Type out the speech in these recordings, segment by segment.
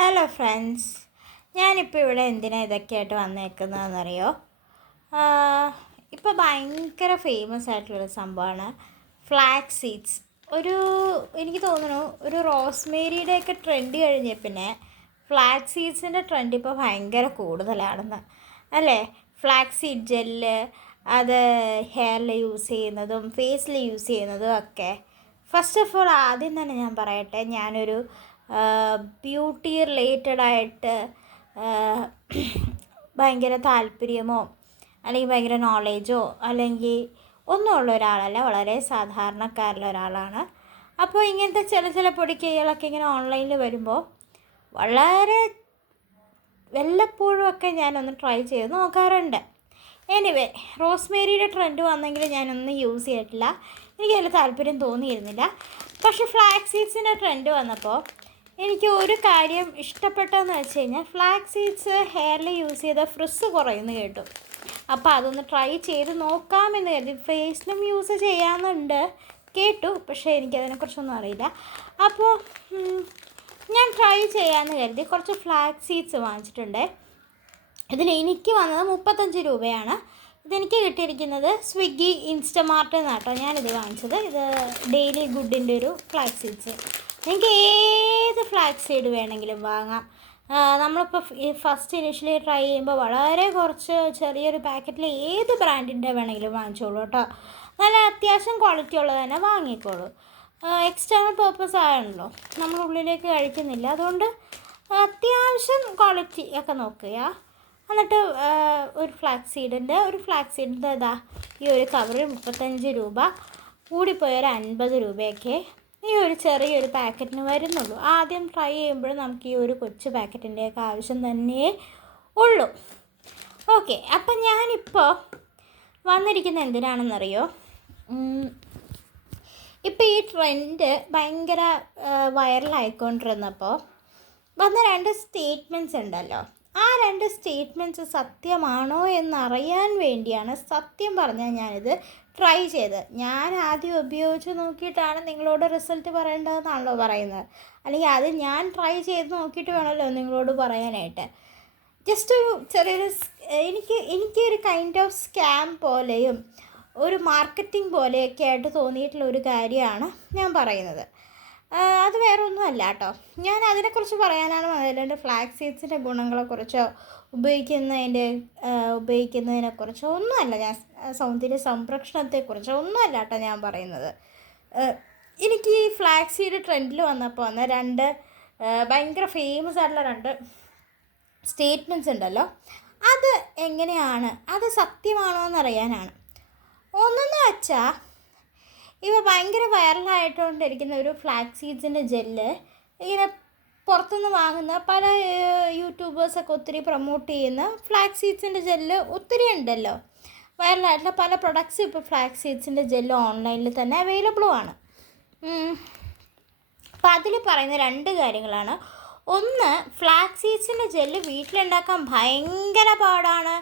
Hello friends, ഞാനിപ്പോൾ ഇവിടെ എന്തിനാണ് ഇതൊക്കെയായിട്ട് വന്നേക്കുന്നതെന്നറിയോ? ഇപ്പോൾ ഭയങ്കര ഫേമസ് ആയിട്ടുള്ളൊരു സംഭവമാണ് ഫ്ലാക്സ് സീഡ്സ്. എനിക്ക് തോന്നുന്നു ഒരു റോസ്മേരിയുടെയൊക്കെ ട്രെൻഡ് കഴിഞ്ഞ പിന്നെ ഫ്ലാക്സ് സീഡ്സിൻ്റെ ട്രെൻഡ് ഇപ്പോൾ ഭയങ്കര കൂടുതലാണെന്ന് അല്ലേ? ഫ്ലാക്സ് സീഡ് ജെല്ല് അത് ഹെയറിൽ യൂസ് ചെയ്യുന്നതും ഫേസിൽ യൂസ് ചെയ്യുന്നതും ഒക്കെ. ഫസ്റ്റ് ഓഫ് ഓൾ ആദ്യം തന്നെ ഞാൻ പറയട്ടെ, ഞാനൊരു ബ്യൂട്ടി റിലേറ്റഡായിട്ട് ഭയങ്കര താല്പര്യമോ അല്ലെങ്കിൽ ഭയങ്കര നോളേജോ അല്ലെങ്കിൽ ഒന്നുമുള്ള ഒരാളല്ല, വളരെ സാധാരണക്കാരുള്ള ഒരാളാണ്. അപ്പോൾ ഇങ്ങനത്തെ ചില പൊടിക്കൈകളൊക്കെ ഇങ്ങനെ ഓൺലൈനിൽ വരുമ്പോൾ വളരെ വല്ലപ്പോഴും ഒക്കെ ഞാനൊന്ന് ട്രൈ ചെയ്ത് നോക്കാറുണ്ട്. എനിവേ, റോസ്മേരിയുടെ ട്രെൻഡ് വന്നെങ്കിൽ ഞാനൊന്നും യൂസ് ചെയ്തിട്ടില്ല, എനിക്ക് അതിൽ താല്പര്യം തോന്നിയിരുന്നില്ല. പക്ഷേ ഫ്ലാക്സ് സീഡ്സിൻ്റെ ട്രെൻഡ് വന്നപ്പോൾ എനിക്ക് ഒരു കാര്യം ഇഷ്ടപ്പെട്ടതെന്ന് വെച്ച് കഴിഞ്ഞാൽ ഫ്ലാക്സ് സീഡ്സ് ഹെയറിൽ യൂസ് ചെയ്ത ഫ്രിസ് കുറയുന്നു കേട്ടു. അപ്പോൾ അതൊന്ന് ട്രൈ ചെയ്ത് നോക്കാമെന്ന് കരുതി. ഫേസിലും യൂസ് ചെയ്യാമെന്നുണ്ട് കേട്ടു, പക്ഷേ എനിക്കതിനെക്കുറിച്ചൊന്നും അറിയില്ല. അപ്പോൾ ഞാൻ ട്രൈ ചെയ്യാമെന്ന് കരുതി കുറച്ച് ഫ്ലാക്സ് സീഡ്സ് വാങ്ങിച്ചിട്ടുണ്ട്. ഇതിൽ എനിക്ക് വന്നത് 35 രൂപയാണ്. ഇതെനിക്ക് കിട്ടിയിരിക്കുന്നത് സ്വിഗ്ഗി ഇൻസ്റ്റമാർട്ടിൽ നിന്നാട്ടോ ഞാനിത് വാങ്ങിച്ചത്. ഇത് ഡെയിലി ഗുഡിൻ്റെ ഒരു ഫ്ലാക്സ് സീഡ്സ്. നിങ്ങൾക്ക് ഏത് ഫ്ലാക്സ് സീഡ് വേണമെങ്കിലും വാങ്ങാം. നമ്മളിപ്പോൾ ഫസ്റ്റ് ഇനീഷ്യലി ട്രൈ ചെയ്യുമ്പോൾ വളരെ കുറച്ച് ചെറിയൊരു പാക്കറ്റിൽ ഏത് ബ്രാൻഡിൻ്റെ വേണമെങ്കിലും വാങ്ങിച്ചോളൂ കേട്ടോ. നല്ല അത്യാവശ്യം ക്വാളിറ്റി ഉള്ളത് തന്നെ വാങ്ങിക്കോളൂ. എക്സ്റ്റേണൽ പർപ്പസ് ആണല്ലോ, നമ്മൾ ഉള്ളിലേക്ക് കഴിക്കുന്നില്ല, അതുകൊണ്ട് അത്യാവശ്യം ക്വാളിറ്റി ഒക്കെ നോക്കുക. എന്നിട്ട് ഒരു ഫ്ലാക്സ് സീഡിൻ്റെ ഇതാ ഈ ഒരു കവറിൽ 35 രൂപ, കൂടിപ്പോയൊരു 50 രൂപയൊക്കെ ഈ ഒരു ചെറിയൊരു പാക്കറ്റിന് വരുന്നുള്ളൂ. ആദ്യം ട്രൈ ചെയ്യുമ്പോൾ നമുക്ക് ഈ ഒരു കൊച്ചു പാക്കറ്റിൻ്റെയൊക്കെ ആവശ്യം തന്നെ ഉള്ളൂ. ഓക്കെ, അപ്പം ഞാനിപ്പോൾ വന്നിരിക്കുന്നത് എന്തിനാണെന്നറിയോ? ഇപ്പോൾ ഈ ട്രെൻഡ് ഭയങ്കര വൈറലായിക്കൊണ്ടിരുന്നപ്പോൾ വന്ന 2 സ്റ്റേറ്റ്മെൻറ്റ്സ് ഉണ്ടല്ലോ, ആ 2 സ്റ്റേറ്റ്മെൻറ്റ്സ് സത്യമാണോ എന്നറിയാൻ വേണ്ടിയാണ് സത്യം പറഞ്ഞാൽ ഞാനിത് ട്രൈ ചെയ്ത്. ഞാൻ ആദ്യം ഉപയോഗിച്ച് നോക്കിയിട്ടാണ് നിങ്ങളോട് റിസൾട്ട് പറയേണ്ടതെന്നാണല്ലോ പറയുന്നത്, അല്ലെങ്കിൽ അത് ഞാൻ ട്രൈ ചെയ്ത് നോക്കിയിട്ട് വേണമല്ലോ നിങ്ങളോട് പറയാനായിട്ട്. ജസ്റ്റ് ഒരു ചെറിയൊരു എനിക്കൊരു കൈൻഡ് ഓഫ് സ്കാം പോലെയും ഒരു മാർക്കറ്റിംഗ് പോലെയൊക്കെ ആയിട്ട് തോന്നിയിട്ടുള്ള ഒരു കാര്യമാണ് ഞാൻ പറയുന്നത്. അത് വേറെ ഒന്നുമല്ല കേട്ടോ. ഞാൻ അതിനെക്കുറിച്ച് പറയാനാണ് വന്നത്. ഫ്ലാക്സ് സീഡ്സിൻ്റെ ഗുണങ്ങളെക്കുറിച്ചോ ഉപയോഗിക്കുന്നതിനെക്കുറിച്ചോ ഒന്നുമല്ല, ഞാൻ സൗന്ദര്യ സംരക്ഷണത്തെക്കുറിച്ചോ ഒന്നുമല്ല കേട്ടോ ഞാൻ പറയുന്നത്. എനിക്ക് ഈ ഫ്ലാക്സ് സീഡ് ട്രെൻഡിൽ വന്നപ്പോൾ വന്ന 2 ഭയങ്കര ഫേമസ് ആയിട്ടുള്ള 2 സ്റ്റേറ്റ്മെൻറ്റ്സ് ഉണ്ടല്ലോ, അത് എങ്ങനെയാണ്, അത് സത്യമാണോ എന്നറിയാനാണ്. ഒന്നെന്ന് വെച്ചാൽ, ഇപ്പോൾ ഭയങ്കര വൈറലായിട്ടുകൊണ്ടിരിക്കുന്ന ഒരു ഫ്ലാക്സ് സീഡ്സിൻ്റെ ജെല്ല് ഇങ്ങനെ പുറത്തുനിന്ന് വാങ്ങുന്ന പല യൂട്യൂബേഴ്സൊക്കെ ഒത്തിരി പ്രൊമോട്ട് ചെയ്യുന്ന ഫ്ലാക്സ് സീഡ്സിൻ്റെ ജെല്ല് ഒത്തിരി ഉണ്ടല്ലോ. വൈറലായിട്ടുള്ള പല പ്രൊഡക്ട്സും ഇപ്പോൾ ഫ്ലാക്സ് സീഡ്സിൻ്റെ ജെല്ല് ഓൺലൈനിൽ തന്നെ അവൈലബിളും ആണ്. അപ്പോൾ അതിൽ പറയുന്ന 2 കാര്യങ്ങളാണ്. ഒന്ന്, ഫ്ലാക്സ് സീഡ്സിൻ്റെ ജെല്ല് വീട്ടിലുണ്ടാക്കാൻ ഭയങ്കര പാടാണ്,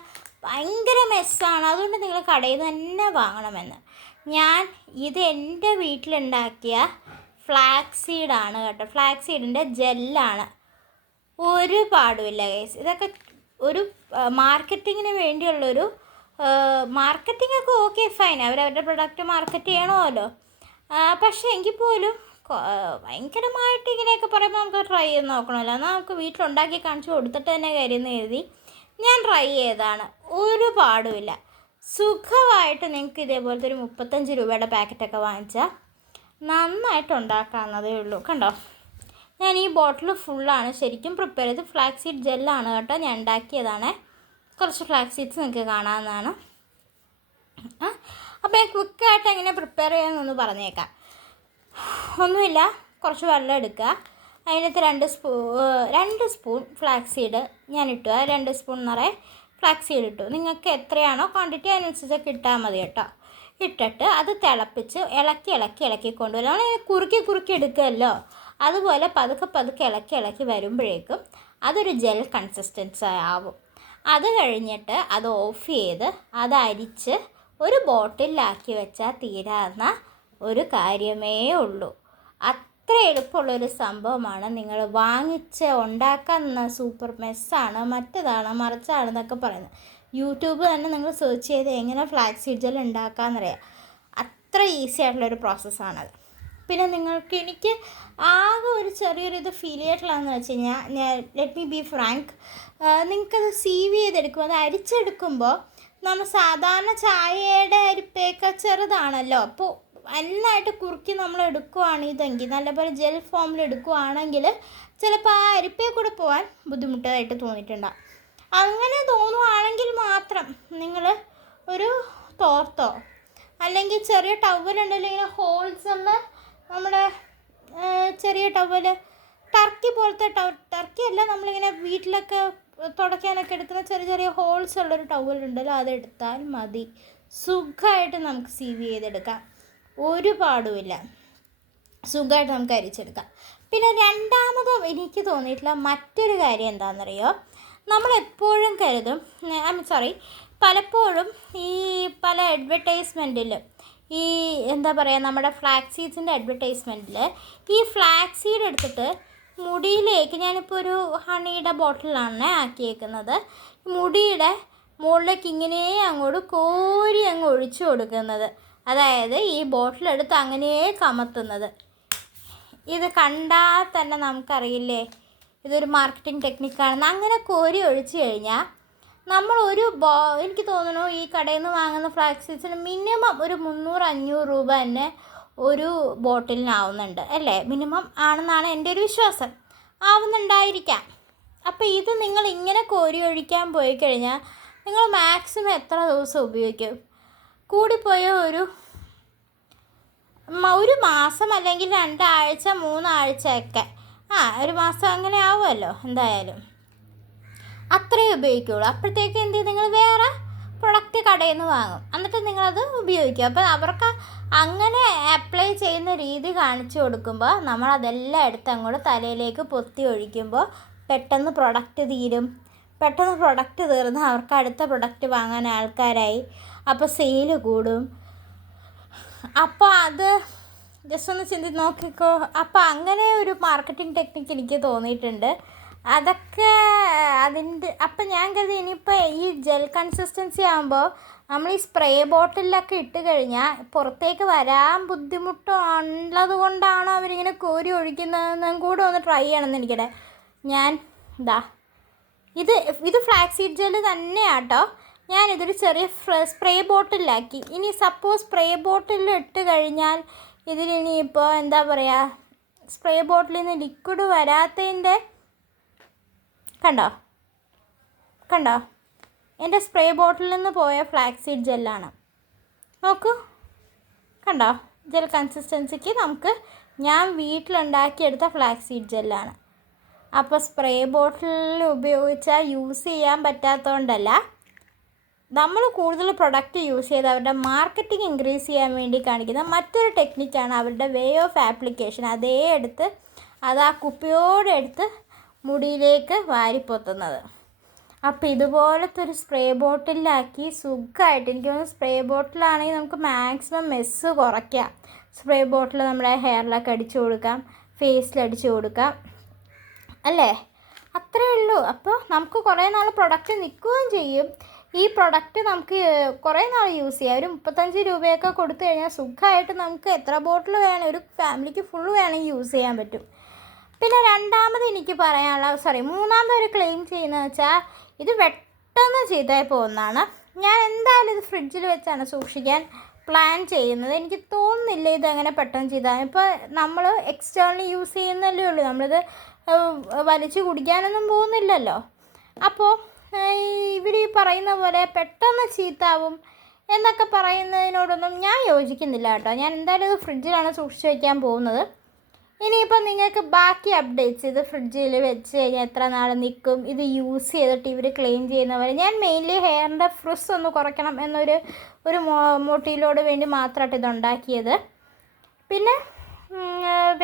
ഭയങ്കര മെസ്സാണ്, അതുകൊണ്ട് നിങ്ങൾ കടയിൽ നിന്ന് തന്നെ വാങ്ങണമെന്ന്. ഇത് എൻ്റെ വീട്ടിലുണ്ടാക്കിയ ഫ്ലാക്സ് സീഡാണ് കേട്ടോ, ഫ്ലാക്സ് സീഡിൻ്റെ ജെല്ലാണ്. ഒരു പാടുമില്ല ഗൈസ്. ഇതൊക്കെ ഒരു മാർക്കറ്റിങ്ങിന് വേണ്ടിയുള്ളൊരു മാർക്കറ്റിങ്ങൊക്കെ ഓക്കെ ഫൈൻ, അവരവരുടെ പ്രൊഡക്റ്റ് മാർക്കറ്റ് ചെയ്യണമല്ലോ. പക്ഷേ എങ്കിൽ പോലും ഭയങ്കരമായിട്ട് ഇങ്ങനെയൊക്കെ പറയുമ്പോൾ നമുക്ക് ട്രൈ ചെയ്ത് നോക്കണമല്ലോ. എന്നാൽ നമുക്ക് വീട്ടിലുണ്ടാക്കി കാണിച്ചു കൊടുത്തിട്ട് തന്നെ കാര്യമെന്ന് കരുതി ഞാൻ ട്രൈ ചെയ്തതാണ്. ഒരു പാടുമില്ല, സുഖമായിട്ട് നിങ്ങൾക്ക് ഇതേപോലത്തെ ഒരു 35 രൂപയുടെ പാക്കറ്റൊക്കെ വാങ്ങിച്ചാൽ നന്നായിട്ട് ഉണ്ടാക്കാവുന്നതേ ഉള്ളൂ. കണ്ടോ, ഞാൻ ഈ ബോട്ടിൽ ഫുള്ളാണ് ശരിക്കും പ്രിപ്പയർ ചെയ്ത് ഫ്ലാക്സ് സീഡ് ജെല്ലാണ് കേട്ടോ, ഞാൻ ഉണ്ടാക്കിയതാണ്. കുറച്ച് ഫ്ലാക്സ് സീഡ്സ് നിങ്ങൾക്ക് കാണാവുന്നതാണ്. അപ്പോൾ ഞാൻ ക്വിക്കായിട്ട് എങ്ങനെ പ്രിപ്പയർ ചെയ്യാമെന്നൊന്ന് പറഞ്ഞേക്കാം. ഒന്നുമില്ല, കുറച്ച് വെള്ളം എടുക്കുക, അതിനകത്ത് 2 സ്പൂൺ ഫ്ലാക്സ് സീഡ് ഞാൻ ഇട്ടു. 2 സ്പൂൺ നിറയെ ഫ്ലാക്സ് സീഡ് ഇട്ടു. നിങ്ങൾക്ക് എത്രയാണോ ക്വാണ്ടിറ്റി അതിനനുസരിച്ചൊക്കെ ഇട്ടാൽ മതി കേട്ടോ. ഇട്ടിട്ട് അത് തിളപ്പിച്ച് ഇളക്കി കൊണ്ടുവരും. നമ്മൾ കുറുക്കി എടുക്കുമല്ലോ, അതുപോലെ പതുക്കെ ഇളക്കി വരുമ്പോഴേക്കും അതൊരു ജെൽ കൺസിസ്റ്റൻസി ആവും. അത് കഴിഞ്ഞിട്ട് അത് ഓഫ് ചെയ്ത് അത് അരിച്ച് ഒരു ബോട്ടിലാക്കി വെച്ചാൽ തീരാവുന്ന ഒരു കാര്യമേ ഉള്ളൂ. അത്ര എളുപ്പമുള്ളൊരു സംഭവമാണ്. നിങ്ങൾ വാങ്ങിച്ച് ഉണ്ടാക്കുന്ന സൂപ്പർ മെസ്സാണ്, മറ്റേതാണ്, മറിച്ചാണെന്നൊക്കെ പറയുന്നത്. യൂട്യൂബ് തന്നെ നിങ്ങൾ സെർച്ച് ചെയ്ത് എങ്ങനെ ഫ്ലാക്സ് സീഡ് ജെൽ ഉണ്ടാക്കാമെന്നറിയാം. അത്ര ഈസി ആയിട്ടുള്ളൊരു പ്രോസസ്സാണത്. പിന്നെ എനിക്ക് ആകെ ഒരു ചെറിയൊരു ഇത് ഫീൽ ചെയ്തിട്ടുള്ളതെന്ന് വെച്ച് കഴിഞ്ഞാൽ, ലെറ്റ് മീ ബി ഫ്രാങ്ക്, നിങ്ങൾക്കത് സീവ് ചെയ്തെടുക്കും. അത് അരിച്ചെടുക്കുമ്പോൾ നമ്മൾ സാധാരണ ചായയുടെ അരിപ്പയൊക്കെ ചെറുതാണല്ലോ, അപ്പോൾ നന്നായിട്ട് കുറുക്കി നമ്മൾ എടുക്കുകയാണെങ്കിൽ, നല്ലപോലെ ജെൽ ഫോമിൽ എടുക്കുകയാണെങ്കിൽ ചിലപ്പോൾ ആ അരിപ്പയെ കൂടെ പോകാൻ ബുദ്ധിമുട്ടായിട്ട് തോന്നിയിട്ടുണ്ടാകും. അങ്ങനെ തോന്നുവാണെങ്കിൽ മാത്രം നിങ്ങൾ ഒരു തോർത്തോ അല്ലെങ്കിൽ ചെറിയ ടവലുണ്ടല്ലോ, ഇങ്ങനെ ഹോൾസ് ഉള്ള നമ്മുടെ ചെറിയ ടവല്, ടർക്കി പോലത്തെ ടർക്കി അല്ല, നമ്മളിങ്ങനെ വീട്ടിലൊക്കെ തുടയ്ക്കാനൊക്കെ എടുക്കുന്ന ചെറിയ ചെറിയ ഹോൾസ് ഉള്ളൊരു ടവലുണ്ടല്ലോ, അതെടുത്താൽ മതി. സുഖമായിട്ട് നമുക്ക് സീവ് ചെയ്തെടുക്കാം, ഒരു പാടുമില്ല, സുഖമായിട്ട് നമുക്ക് അരിച്ചെടുക്കാം. പിന്നെ രണ്ടാമത് എനിക്ക് തോന്നിയിട്ടുള്ള മറ്റൊരു കാര്യം എന്താണെന്നറിയോ, നമ്മളെപ്പോഴും കരുതും, പലപ്പോഴും ഈ പല അഡ്വർടൈസ്മെൻറ്റിൽ ഈ എന്താ പറയുക, നമ്മുടെ ഫ്ലാക്സ് സീഡ്സിൻ്റെ അഡ്വർടൈസ്മെൻറ്റിൽ ഈ ഫ്ലാക്സ് സീഡ് എടുത്തിട്ട് മുടിയിലേക്ക്, ഞാനിപ്പോൾ ഒരു ഹണിയുടെ ബോട്ടിലാണ് ആക്കിയേക്കുന്നത്, മുടിയുടെ മുകളിലേക്ക് ഇങ്ങനെ അങ്ങോട്ട് കോരി അങ്ങ് ഒഴിച്ചു കൊടുക്കുന്നത്, അതായത് ഈ ബോട്ടിലെടുത്ത് അങ്ങനെ കമത്തുന്നത്. ഇത് കണ്ടാൽ തന്നെ നമുക്കറിയില്ലേ ഇതൊരു മാർക്കറ്റിംഗ് ടെക്നിക്കാണെന്ന്. അങ്ങനെ കോരി ഒഴിച്ചു കഴിഞ്ഞാൽ നമ്മൾ എനിക്ക് തോന്നുന്നു ഈ കടയിൽ നിന്ന് വാങ്ങുന്ന ഫ്ലാക്സ് സീഡ്സിന് മിനിമം ഒരു 300-500 രൂപ തന്നെ ഒരു ബോട്ടിലിനാവുന്നുണ്ട് അല്ലേ? മിനിമം ആണെന്നാണ് എൻ്റെ ഒരു വിശ്വാസം. ആവുന്നുണ്ടായിരിക്കാം. അപ്പോൾ ഇത് നിങ്ങൾ ഇങ്ങനെ കോരി ഒഴിക്കാൻ പോയി കഴിഞ്ഞാൽ നിങ്ങൾ മാക്സിമം എത്ര ദിവസം ഉപയോഗിക്കും? കൂടിപ്പോയ ഒരു മാസം, അല്ലെങ്കിൽ 2 ആഴ്ച 3 ആഴ്ചയൊക്കെ, ഒരു മാസം അങ്ങനെ ആവുമല്ലോ എന്തായാലും, അത്രയേ ഉപയോഗിക്കുകയുള്ളൂ. അപ്പോഴത്തേക്ക് എന്ത് ചെയ്യും, നിങ്ങൾ വേറെ പ്രൊഡക്റ്റ് കടയിൽ നിന്ന് വാങ്ങും, എന്നിട്ട് നിങ്ങളത് ഉപയോഗിക്കും. അപ്പോൾ അവർക്ക് അങ്ങനെ അപ്ലൈ ചെയ്യുന്ന രീതി കാണിച്ചു കൊടുക്കുമ്പോൾ നമ്മളതെല്ലാം എടുത്ത് അങ്ങോട്ട് തലയിലേക്ക് പൊത്തി ഒഴിക്കുമ്പോൾ പെട്ടെന്ന് പ്രൊഡക്റ്റ് തീരും. പെട്ടെന്ന് പ്രൊഡക്റ്റ് തീർന്ന് അവർക്ക് അടുത്ത പ്രൊഡക്റ്റ് വാങ്ങാൻ ആൾക്കാരായി, അപ്പോൾ സെയിൽ കൂടും. അപ്പോൾ അത് ജസ്റ്റ് ഒന്ന് ചിന്തിച്ച് നോക്കിക്കോ. അപ്പോൾ അങ്ങനെ ഒരു മാർക്കറ്റിംഗ് ടെക്നിക്ക് എനിക്ക് തോന്നിയിട്ടുണ്ട്. അതൊക്കെ അപ്പം ഞാൻ കരുതി ഇനിയിപ്പോൾ ഈ ജെൽ കൺസിസ്റ്റൻസി ആകുമ്പോൾ നമ്മൾ ഈ സ്പ്രേ ബോട്ടിലൊക്കെ ഇട്ട് കഴിഞ്ഞാൽ പുറത്തേക്ക് വരാൻ ബുദ്ധിമുട്ടുള്ളത് കൊണ്ടാണോ അവരിങ്ങനെ കോരി ഒഴിക്കുന്നതെന്നും കൂടെ ഒന്ന് ട്രൈ ചെയ്യണമെന്ന് എനിക്കിടെ. ഇത് ഫ്ലാക്സ് സീഡ് ജെൽ തന്നെയാട്ടോ. ഞാനിതൊരു ചെറിയ സ്പ്രേ ബോട്ടിലാക്കി. ഇനി സപ്പോസ് സ്പ്രേ ബോട്ടിൽ ഇട്ട് കഴിഞ്ഞാൽ ഇതിനിപ്പോൾ എന്താ പറയുക, സ്പ്രേ ബോട്ടിലിൽ നിന്ന് ലിക്വിഡ് വരാത്തതിൻ്റെ കണ്ടോ എൻ്റെ സ്പ്രേ ബോട്ടിലിൽ നിന്ന് പോയ ഫ്ലാക്സ് സീഡ് ജെല്ലാണ്. നോക്കൂ, കണ്ടോ? ജെൽ കൺസിസ്റ്റൻസിക്ക് ഞാൻ വീട്ടിലുണ്ടാക്കിയെടുത്ത ഫ്ലാക്സ് സീഡ് ജെല്ലാണ്. അപ്പോൾ സ്പ്രേ ബോട്ടിൽ ഉപയോഗിച്ചാൽ യൂസ് ചെയ്യാൻ പറ്റാത്തതുകൊണ്ടല്ല, നമ്മൾ കൂടുതൽ പ്രൊഡക്റ്റ് യൂസ് ചെയ്ത് അവരുടെ മാർക്കറ്റിംഗ് ഇൻക്രീസ് ചെയ്യാൻ വേണ്ടി കാണിക്കുന്ന മറ്റൊരു ടെക്നിക്കാണ് അവരുടെ വേ ഓഫ് ആപ്ലിക്കേഷൻ. അതേ എടുത്ത് അത് ആ കുപ്പിയോടെ എടുത്ത് മുടിയിലേക്ക് വാരിപ്പൊത്തുന്നത്. അപ്പോൾ ഇതുപോലത്തെ ഒരു സ്പ്രേ ബോട്ടിലാക്കി സുഖമായിട്ട്, എനിക്ക് തോന്നുന്നു സ്പ്രേ ബോട്ടിലാണെങ്കിൽ നമുക്ക് മാക്സിമം മെസ്സ് കുറയ്ക്കാം. സ്പ്രേ ബോട്ടിൽ നമ്മുടെ ഹെയറിലൊക്കെ അടിച്ചു കൊടുക്കാം, ഫേസിൽ അടിച്ചു കൊടുക്കാം അല്ലേ? അത്രയേ ഉള്ളൂ. അപ്പോൾ നമുക്ക് കുറേ നാൾ പ്രൊഡക്റ്റ് നിൽക്കുകയും ചെയ്യും. ഈ പ്രൊഡക്റ്റ് നമുക്ക് കുറേ നാൾ യൂസ് ചെയ്യാം. ഒരു 35 രൂപയൊക്കെ കൊടുത്തു കഴിഞ്ഞാൽ സുഖമായിട്ട് നമുക്ക് എത്ര ബോട്ടിൽ വേണം, ഒരു ഫാമിലിക്ക് ഫുൾ വേണമെങ്കിൽ യൂസ് ചെയ്യാൻ പറ്റും. പിന്നെ മൂന്നാമതൊരു ക്ലെയിം ചെയ്യുന്നത് വെച്ചാൽ ഇത് പെട്ടെന്ന് ചീത്തയായി പോകുന്നതാണ്. ഞാൻ എന്തായാലും ഇത് ഫ്രിഡ്ജിൽ വെച്ചാണ് സൂക്ഷിക്കാൻ പ്ലാൻ ചെയ്യുന്നത്. എനിക്ക് തോന്നുന്നില്ല ഇതങ്ങനെ പെട്ടെന്ന് ചെയ്താൽ. ഇപ്പോൾ നമ്മൾ എക്സ്റ്റേണലി യൂസ് ചെയ്യുന്നല്ലേ ഉള്ളൂ, നമ്മളിത് വലിച്ചു കുടിക്കാനൊന്നും പോകുന്നില്ലല്ലോ. അപ്പോൾ ഇവർ ഈ പറയുന്ന പോലെ പെട്ടെന്ന് ചീത്താവും എന്നൊക്കെ പറയുന്നതിനോടൊന്നും ഞാൻ യോജിക്കുന്നില്ല കേട്ടോ. ഞാൻ എന്തായാലും ഇത് ഫ്രിഡ്ജിലാണ് സൂക്ഷിച്ച് വയ്ക്കാൻ പോകുന്നത്. ഇനിയിപ്പോൾ നിങ്ങൾക്ക് ബാക്കി അപ്ഡേറ്റ്സ്, ഇത് ഫ്രിഡ്ജിൽ വെച്ച് കഴിഞ്ഞാൽ എത്ര നാൾ നിൽക്കും, ഇത് യൂസ് ചെയ്തിട്ട് ഇവർ ക്ലെയിം ചെയ്യുന്ന പോലെ, ഞാൻ മെയിൻലി ഹെയറിൻ്റെ ഫ്രിസ് ഒന്ന് കുറയ്ക്കണം എന്നൊരു മോട്ടീവിലോട് വേണ്ടി മാത്രമായിട്ട് ഇതുണ്ടാക്കിയത്. പിന്നെ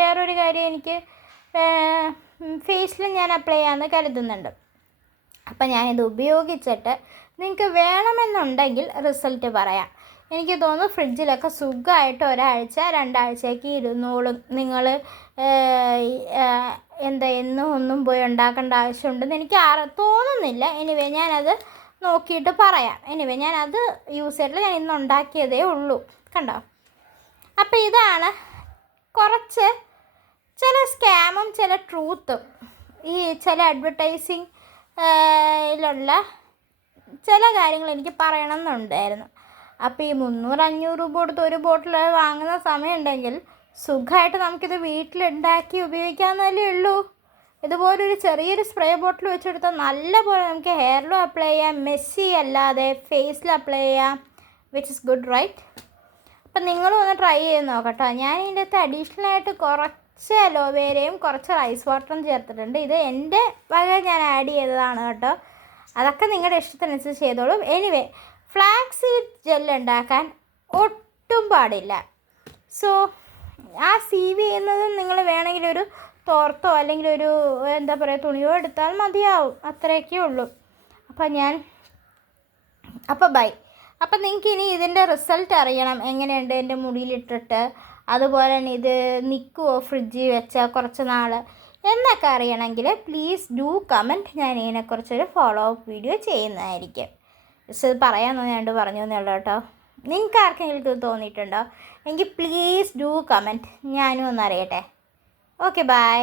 വേറൊരു കാര്യം, എനിക്ക് ഫേസിൽ ഞാൻ അപ്ലൈ ചെയ്യാമെന്ന് കരുതുന്നുണ്ട്. അപ്പം ഞാനിത് ഉപയോഗിച്ചിട്ട് നിങ്ങൾക്ക് വേണമെന്നുണ്ടെങ്കിൽ റിസൾട്ട് പറയാം. എനിക്ക് തോന്നുന്നു ഫ്രിഡ്ജിലൊക്കെ സുഖമായിട്ട് ഒരാഴ്ച 2 ആഴ്ചയൊക്കെ ഇരുന്നോളും. നിങ്ങൾ എന്താ എന്നും ഒന്നും പോയി ഉണ്ടാക്കേണ്ട ആവശ്യമുണ്ടെന്ന് എനിക്ക് തോന്നുന്നില്ല. എനിവേ ഞാനത് നോക്കിയിട്ട് പറയാം. എനിവേ ഞാനത് യൂസ് ചെയ്തിട്ടില്ല, ഞാൻ ഇന്ന് ഉണ്ടാക്കിയതേ ഉള്ളൂ. കണ്ടോ? അപ്പോൾ ഇതാണ് കുറച്ച് ചില സ്കാമും ചില ട്രൂത്തും ഈ ചില അഡ്വർടൈസിങ് ിലുള്ള ചില കാര്യങ്ങൾ എനിക്ക് പറയണം എന്നുണ്ടായിരുന്നു. അപ്പോൾ ഈ 300-500 രൂപ കൊടുത്ത് ഒരു ബോട്ടിൽ വാങ്ങുന്ന സമയമുണ്ടെങ്കിൽ സുഖമായിട്ട് നമുക്കിത് വീട്ടിലുണ്ടാക്കി ഉപയോഗിക്കാമെന്നല്ലേ ഉള്ളൂ. ഇതുപോലൊരു ചെറിയൊരു സ്പ്രേ ബോട്ടിൽ വെച്ചെടുത്താൽ നല്ലപോലെ നമുക്ക് ഹെയറിലും അപ്ലൈ ചെയ്യാം, മെസ്സി അല്ലാതെ ഫേസിൽ അപ്ലൈ ചെയ്യാം, വിച്ച് ഇസ് ഗുഡ് റൈറ്റ്. അപ്പം നിങ്ങളും ഒന്ന് ട്രൈ ചെയ്ത് നോക്കട്ടോ. ഞാൻ ഇതിൻ്റെ അകത്ത് അഡീഷണലായിട്ട് കുറച്ച് അലോവേരയും കുറച്ച് റൈസ് വാട്ടറും ചേർത്തിട്ടുണ്ട്. ഇത് എൻ്റെ വക ഞാൻ ആഡ് ചെയ്തതാണ് കേട്ടോ. അതൊക്കെ നിങ്ങളുടെ ഇഷ്ടത്തിനനുസരിച്ച് ചെയ്തോളൂ. എനിവേ ഫ്ലാക്സ് സീഡ് ജെൽ ഉണ്ടാക്കാൻ ഒട്ടും പാടില്ല. സോ ആ സീവ് ചെയ്യുന്നതും നിങ്ങൾ വേണമെങ്കിൽ ഒരു തോർത്തോ അല്ലെങ്കിൽ ഒരു എന്താ പറയുക തുണിയോ എടുത്താൽ മതിയാവും. അത്രയൊക്കെ ഉള്ളൂ. അപ്പോൾ ബൈ. അപ്പം നിങ്ങൾക്ക് ഇനി ഇതിൻ്റെ റിസൾട്ട് അറിയണം, എങ്ങനെയുണ്ട് എൻ്റെ മുടിയിലിട്ടിട്ട്, അതുപോലെ തന്നെ ഇത് നിൽക്കുമോ ഫ്രിഡ്ജിൽ വെച്ചാൽ കുറച്ച് നാൾ എന്നൊക്കെ അറിയണമെങ്കിൽ പ്ലീസ് ഡു കമൻറ്റ്. ഞാൻ ഇതിനെക്കുറിച്ചൊരു ഫോളോ അപ്പ് വീഡിയോ ചെയ്യുന്നതായിരിക്കും. ജസ്റ്റ് ഇത് പറയാമെന്ന് ഞാൻ പറഞ്ഞു എന്നേ ഉള്ളൂ കേട്ടോ. നിങ്ങൾക്ക് ആർക്കെങ്കിലും ഇത് തോന്നിയിട്ടുണ്ടോ എങ്കിൽ പ്ലീസ് ഡു കമൻറ്റ്, ഞാനും ഒന്ന് അറിയട്ടെ. Okay bye.